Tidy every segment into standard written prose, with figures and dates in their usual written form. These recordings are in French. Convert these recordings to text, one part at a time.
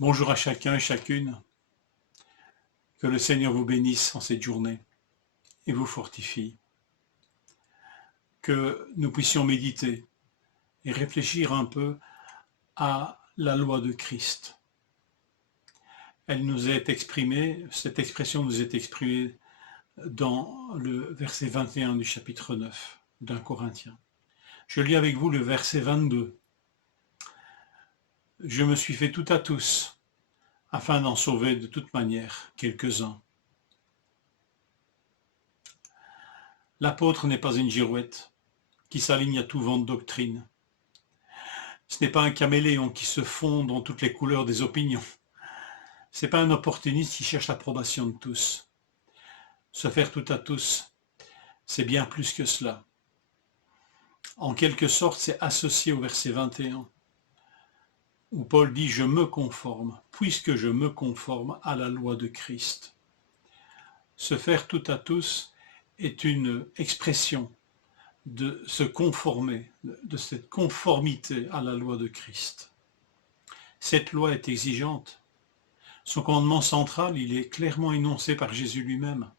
Bonjour à chacun et chacune. Que le Seigneur vous bénisse en cette journée et vous fortifie. Que nous puissions méditer et réfléchir un peu à la loi de Christ. Elle nous est exprimée, cette expression nous est exprimée dans le verset 21 du chapitre 9 d'un Corinthien. Je lis avec vous le verset 22. Je me suis fait tout à tous, afin d'en sauver de toute manière quelques-uns. L'apôtre n'est pas une girouette qui s'aligne à tout vent de doctrine. Ce n'est pas un caméléon qui se fond dans toutes les couleurs des opinions. Ce n'est pas un opportuniste qui cherche l'approbation de tous. Se faire tout à tous, c'est bien plus que cela. En quelque sorte, c'est associé au verset 21, où Paul dit « Je me conforme, puisque je me conforme à la loi de Christ ». Se faire tout à tous est une expression de se conformer, de cette conformité à la loi de Christ. Cette loi est exigeante. Son commandement central, il est clairement énoncé par Jésus lui-même.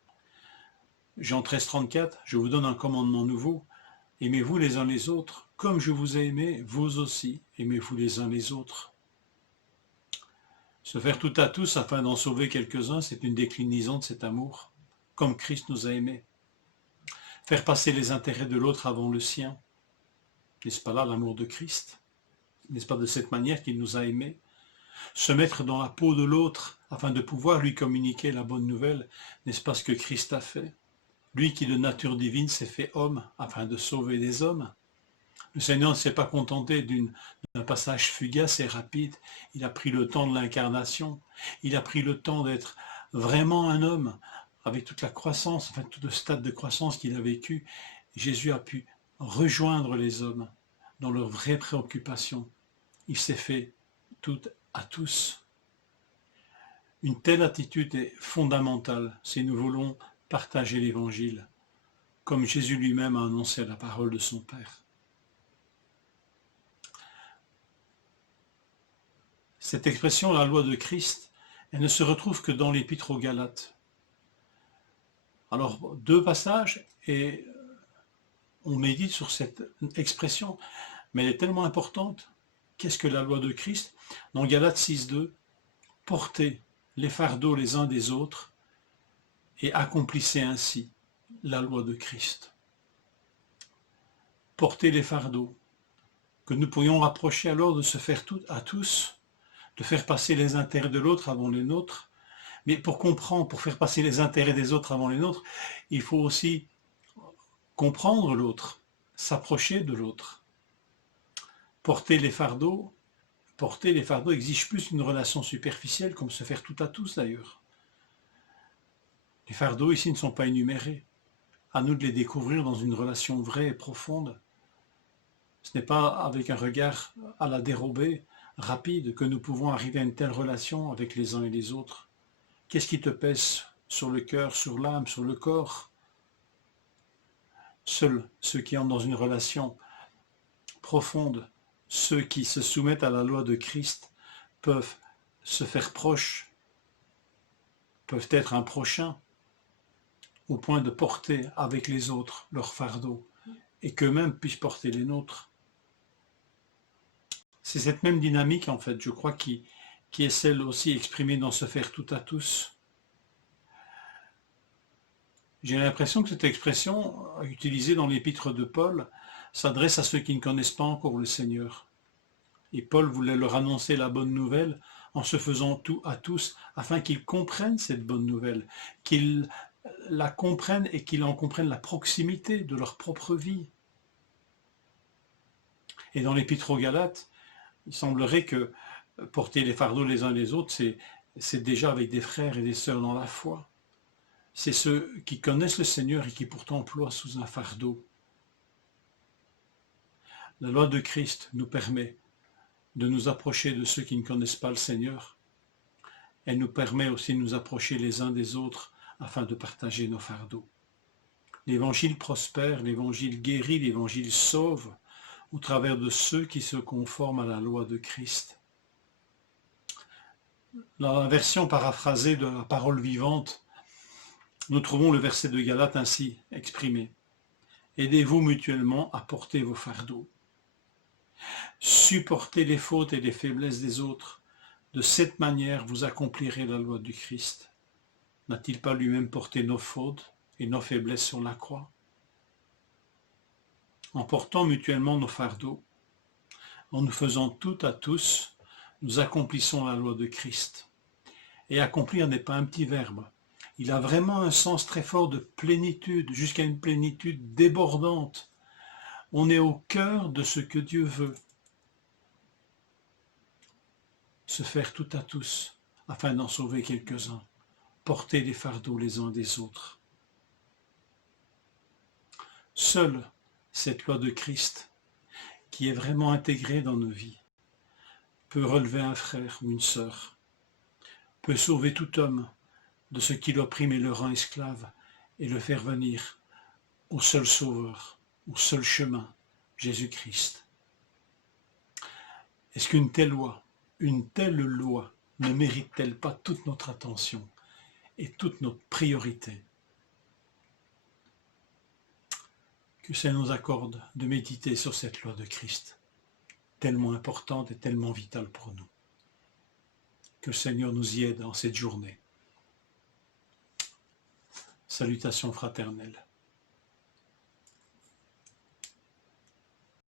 Jean 13, 34, « Je vous donne un commandement nouveau. Aimez-vous les uns les autres, comme je vous ai aimé, vous aussi, aimez-vous les uns les autres. » Se faire tout à tous afin d'en sauver quelques-uns, c'est une déclinaison de cet amour, comme Christ nous a aimés. Faire passer les intérêts de l'autre avant le sien, n'est-ce pas là l'amour de Christ? N'est-ce pas de cette manière qu'il nous a aimés? Se mettre dans la peau de l'autre afin de pouvoir lui communiquer la bonne nouvelle, n'est-ce pas ce que Christ a fait? Lui qui de nature divine s'est fait homme afin de sauver des hommes. Le Seigneur ne s'est pas contenté d'un passage fugace et rapide, il a pris le temps de l'incarnation, il a pris le temps d'être vraiment un homme, avec toute la croissance, enfin tout le stade de croissance qu'il a vécu. Jésus a pu rejoindre les hommes dans leurs vraies préoccupations. Il s'est fait tout à tous. Une telle attitude est fondamentale si nous voulons partager l'Évangile, comme Jésus lui-même a annoncé la parole de son Père. Cette expression, la loi de Christ, elle ne se retrouve que dans l'Épître aux Galates. Alors, deux passages, et on médite sur cette expression, mais elle est tellement importante. Qu'est-ce que la loi de Christ? Dans Galates 6.2, portez les fardeaux les uns des autres et accomplissez ainsi la loi de Christ. Portez les fardeaux, que nous pourrions rapprocher alors de se faire tout à tous, de faire passer les intérêts de l'autre avant les nôtres. Mais pour comprendre, pour faire passer les intérêts des autres avant les nôtres, il faut aussi comprendre l'autre, s'approcher de l'autre. Porter les fardeaux exige plus une relation superficielle, comme se faire tout à tous d'ailleurs. Les fardeaux ici ne sont pas énumérés. À nous de les découvrir dans une relation vraie et profonde. Ce n'est pas avec un regard à la dérobée, rapide, que nous pouvons arriver à une telle relation avec les uns et les autres. Qu'est-ce qui te pèse sur le cœur, sur l'âme, sur le corps? Seuls ceux qui entrent dans une relation profonde, ceux qui se soumettent à la loi de Christ, peuvent se faire proches, peuvent être un prochain, au point de porter avec les autres leur fardeau, et qu'eux-mêmes puissent porter les nôtres. C'est cette même dynamique, en fait, je crois, qui est celle aussi exprimée dans se faire tout à tous. J'ai l'impression que cette expression, utilisée dans l'épître de Paul, s'adresse à ceux qui ne connaissent pas encore le Seigneur. Et Paul voulait leur annoncer la bonne nouvelle en se faisant tout à tous, afin qu'ils comprennent cette bonne nouvelle, qu'ils la comprennent et qu'ils en comprennent la proximité de leur propre vie. Et dans l'épître aux Galates, il semblerait que porter les fardeaux les uns les autres, c'est déjà avec des frères et des sœurs dans la foi. C'est ceux qui connaissent le Seigneur et qui pourtant emploient sous un fardeau. La loi de Christ nous permet de nous approcher de ceux qui ne connaissent pas le Seigneur. Elle nous permet aussi de nous approcher les uns des autres afin de partager nos fardeaux. L'Évangile prospère, l'Évangile guérit, l'Évangile sauve au travers de ceux qui se conforment à la loi de Christ. Dans la version paraphrasée de la parole vivante, nous trouvons le verset de Galates ainsi exprimé. Aidez-vous mutuellement à porter vos fardeaux. Supportez les fautes et les faiblesses des autres. De cette manière, vous accomplirez la loi du Christ. N'a-t-il pas lui-même porté nos fautes et nos faiblesses sur la croix? En portant mutuellement nos fardeaux, en nous faisant tout à tous, nous accomplissons la loi de Christ. Et accomplir n'est pas un petit verbe. Il a vraiment un sens très fort de plénitude, jusqu'à une plénitude débordante. On est au cœur de ce que Dieu veut. Se faire tout à tous, afin d'en sauver quelques-uns. Porter les fardeaux les uns des autres. Seule cette loi de Christ, qui est vraiment intégrée dans nos vies, peut relever un frère ou une sœur, peut sauver tout homme de ce qui l'opprime et le rend esclave, et le faire venir au seul Sauveur, au seul chemin, Jésus-Christ. Est-ce qu'une telle loi ne mérite-t-elle pas toute notre attention et toute notre priorité? Que ça nous accorde de méditer sur cette loi de Christ, tellement importante et tellement vitale pour nous. Que le Seigneur nous y aide en cette journée. Salutations fraternelles.